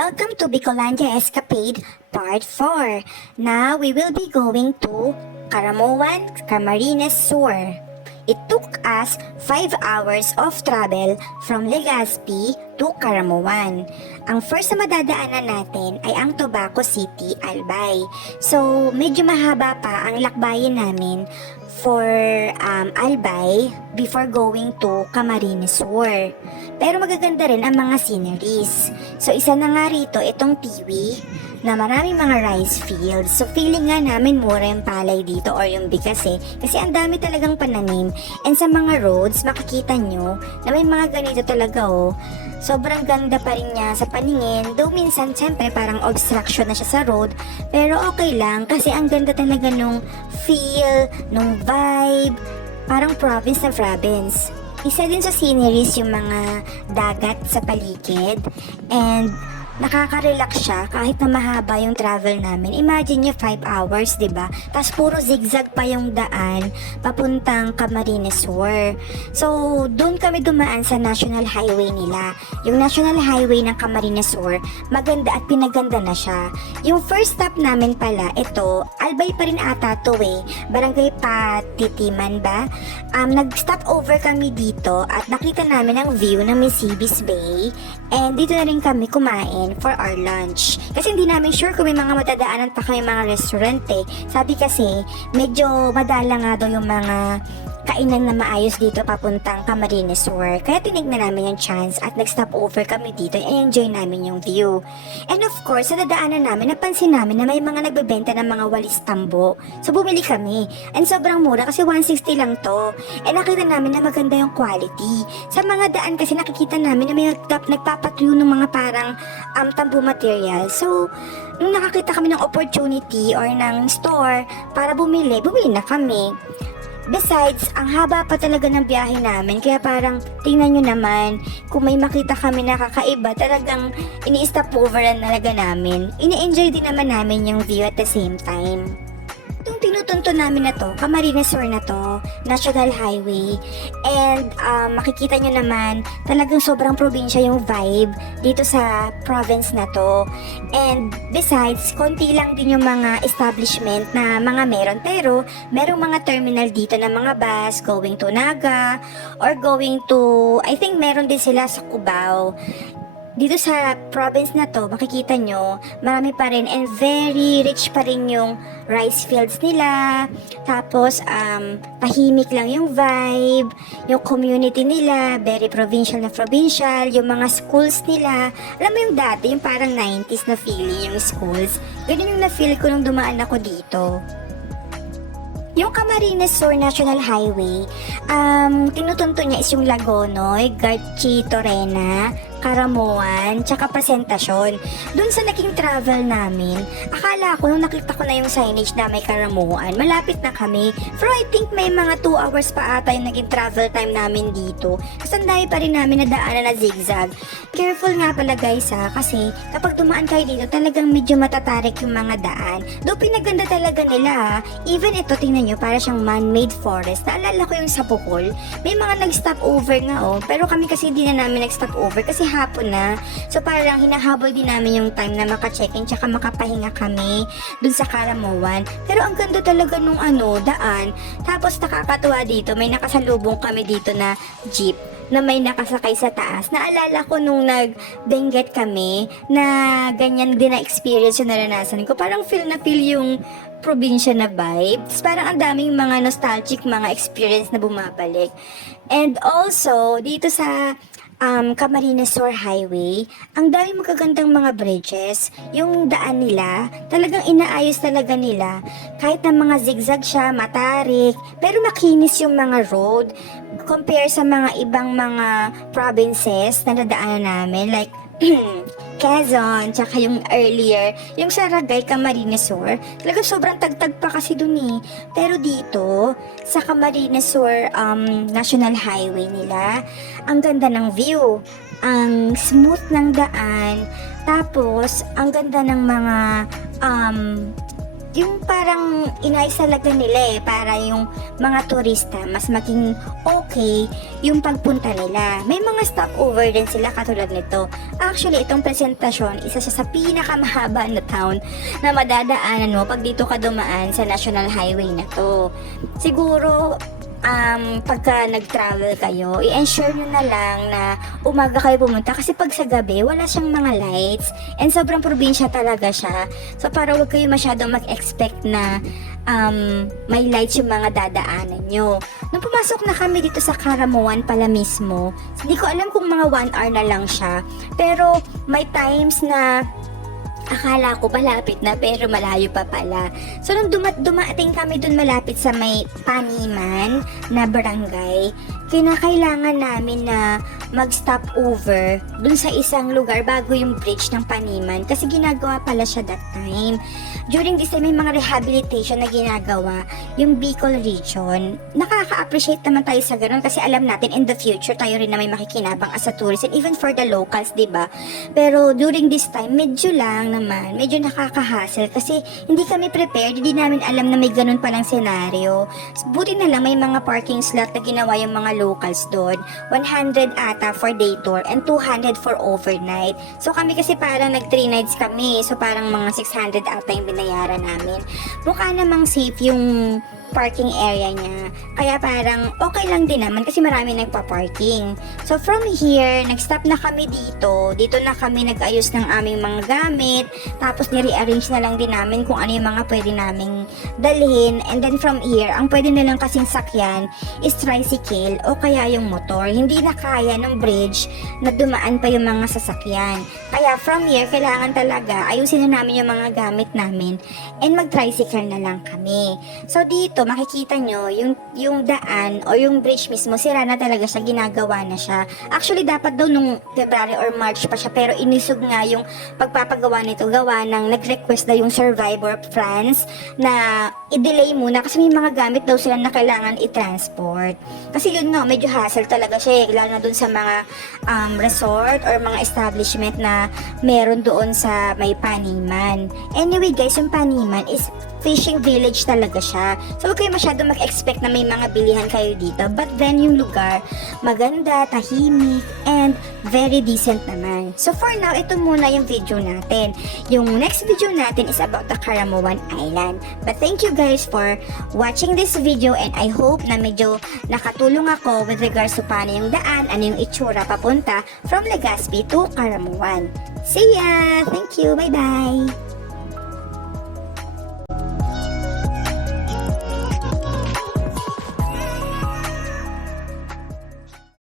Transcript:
Welcome to Bicolandia Escapade Part 4. Now we will be going to Caramoan, Camarines Sur. It took us 5 hours of travel from Legazpi to Caramoan. Ang first na madadaanan natin ay ang Tobacco City, Albay. So, medyo mahaba pa ang lakbayin namin for Albay before going to Camarines Sur. Pero magaganda rin ang mga sceneries. So, isa na nga rito itong Tiwi na maraming mga rice fields. So, feeling nga namin mura yung palay dito or yung bigas kasi ang dami talagang pananim. And sa mga roads, makikita nyo na may mga ganito talaga Sobrang ganda pa rin niya sa paningin. Though minsan, siyempre, parang obstruction na siya sa road. Pero okay lang kasi ang ganda talaga nung feel, nung vibe. Parang province na province. Isa din sa sceneries yung mga dagat sa paligid. And nakaka-relax siya kahit na mahaba yung travel namin. Imagine nyo 5 hours, diba? Tapos puro zigzag pa yung daan papuntang Camarines Sur. So, doon kami dumaan sa National Highway nila. Yung National Highway ng Camarines Sur, maganda at pinaganda na siya. Yung first stop namin pala, ito, Albay pa rin ata to Barangay Patitiman ba? Nag-stop over kami dito at nakita namin ang view ng Misibis Bay. And dito na rin kami kumain for our lunch. Kasi hindi namin sure kung may mga matadaanan pa kami mga restaurant Sabi kasi, medyo madala nga daw yung mga kainan na maayos dito papuntang Camarines Sur. Kaya tinignan namin yung chance at nag-stop over kami dito and enjoy namin yung view. And of course, sa dadaanan namin, napansin namin na may mga nagbebenta ng mga walis tambo. So bumili kami. And sobrang mura kasi 160 lang to. And nakita namin na maganda yung quality. Sa mga daan kasi nakikita namin na may nagpapatuyo ng mga parang tambo material. So, nung nakakita kami ng opportunity or ng store para bumili na kami. Besides, ang haba pa talaga ng biyahe namin kaya parang tingnan nyo naman kung may makita kami na kakaiba talagang ini-stop over na talaga namin. Ini-enjoy din naman namin yung view at the same time. Itong tinutunto namin na to, Camarines Sur na to, National Highway. And makikita nyo naman talagang sobrang probinsya yung vibe dito sa province na to. And besides, konti lang din yung mga establishment na mga meron. Pero merong mga terminal dito na mga bus going to Naga or going to, I think meron din sila sa Cubao. Dito sa province na to, makikita nyo, marami pa rin and very rich pa rin yung rice fields nila. Tapos, tahimik lang yung vibe, yung community nila, very provincial na provincial, yung mga schools nila. Alam mo yung dati, yung parang 90s na feeling yung schools. Ganun yung na-feel ko nung dumaan ako dito. Yung Camarines Sur National Highway, tinutunto niya is yung Lagonoy, Garchi Torena, Caramoan, tsaka Presentasyon. Doon sa naging travel namin, akala ko nung nakita ko na yung signage na may Caramoan, malapit na kami. Pero I think may mga 2 hours pa ata yung naging travel time namin dito. Kasi ang dami pa rin namin na daanan na zigzag. Careful nga pala guys kasi kapag dumaan kayo dito, talagang medyo matatarik yung mga daan. Doon pinaganda talaga nila Even ito, tingnan nyo, para siyang man-made forest. Naalala ko yung sa Bohol, may mga nag-stop over nga pero kami kasi hindi na namin nag-stop over kasi hapon na. So parang hinahabol din namin yung time na maka-check-in tsaka makapahinga kami dun sa Caramoan. Pero ang ganda talaga nung daan. Tapos nakakatuwa dito, may nakasalubong kami dito na jeep na may nakasakay sa taas. Naalala ko nung nag-Benguet kami na ganyan din na experience yung naranasan ko. Parang feel na feel yung probinsya na vibes. Parang ang daming mga nostalgic mga experience na bumabalik. And also, dito sa Camarines Sur Highway, ang daming magagandang mga bridges. Yung daan nila, talagang inaayos talaga nila. Kahit na mga zigzag siya, matarik, pero makinis yung mga road compare sa mga ibang mga provinces na nadaanan namin, like Quezon, tsaka yung earlier, yung Saragay, Camarines Sur, talaga sobrang tagtag pa kasi dun Pero dito, sa Camarines Sur National Highway nila, ang ganda ng view, ang smooth ng daan, tapos ang ganda ng mga yung parang inayos talaga nila para yung mga turista mas maging okay yung pagpunta nila. May mga stopover din sila katulad nito. Actually, itong presentasyon, isa siya sa pinakamahaba na town na madadaanan mo pag dito ka dumaan sa National Highway na to. Siguro, pagka nag-travel kayo, i-ensure nyo na lang na umaga kayo pumunta kasi pag sa gabi, wala siyang mga lights and sobrang probinsya talaga siya. So, para huwag kayo masyadong mag-expect na may lights yung mga dadaanan nyo. Nung pumasok na kami dito sa Karamuan pala mismo, hindi ko alam kung mga 1 hour na lang siya, pero may times na akala ko malapit na pero malayo pa pala. So nung dumating kami dun malapit sa may Paniman na barangay, kinakailangan namin na mag-stop over dun sa isang lugar bago yung bridge ng Paniman kasi ginagawa pala siya that time. During this time may mga rehabilitation na ginagawa yung Bicol region. Nakaka-appreciate naman tayo sa ganun kasi alam natin in the future tayo rin na may makikinabang as a tourist and even for the locals, diba? Pero during this time medyo nakaka-hassle kasi hindi kami prepared, hindi namin alam na may ganun palang senaryo. Buti na lang may mga parking slot na ginawa yung mga locals doon. 100 ata for day tour and 200 for overnight. So kami kasi parang nag 3 nights kami. So parang mga 600 ata yung binayaran namin. Mukha namang safe yung parking area niya. Kaya parang okay lang din naman kasi marami nagpa-parking. So from here, nag-stop na kami dito. Dito na kami nag-ayos ng aming mga gamit. Tapos ni-rearrange na lang din namin kung ano yung mga pwede naming dalhin. And then from here, ang pwede na lang kasing sakyan is tricycle o kaya yung motor. Hindi na kaya ng bridge na dumaan pa yung mga sasakyan. Kaya from here, kailangan talaga ayusin na namin yung mga gamit namin and mag-tricycle na lang kami. So dito, makikita nyo, yung daan o yung bridge mismo, sira na talaga siya, ginagawa na siya. Actually, dapat daw nung February or March pa siya, pero inisog nga yung pagpapagawa nito, gawa ng nag-request na yung Survivor France na i-delay muna kasi may mga gamit daw sila na kailangan i-transport. Kasi yun nga, medyo hassle talaga siya, lalo na dun sa mga resort or mga establishment na meron doon sa may Paniman. Anyway guys, yung Paniman is fishing village talaga siya. So, huwag kayo masyado mag-expect na may mga bilihan kayo dito. But then, yung lugar, maganda, tahimik, and very decent naman. So, for now, ito muna yung video natin. Yung next video natin is about the Karamuan Island. But thank you guys for watching this video and I hope na medyo nakatulong ako with regards to paano yung daan, ano yung itsura papunta from Legazpi to Karamuan. See ya! Thank you! Bye-bye!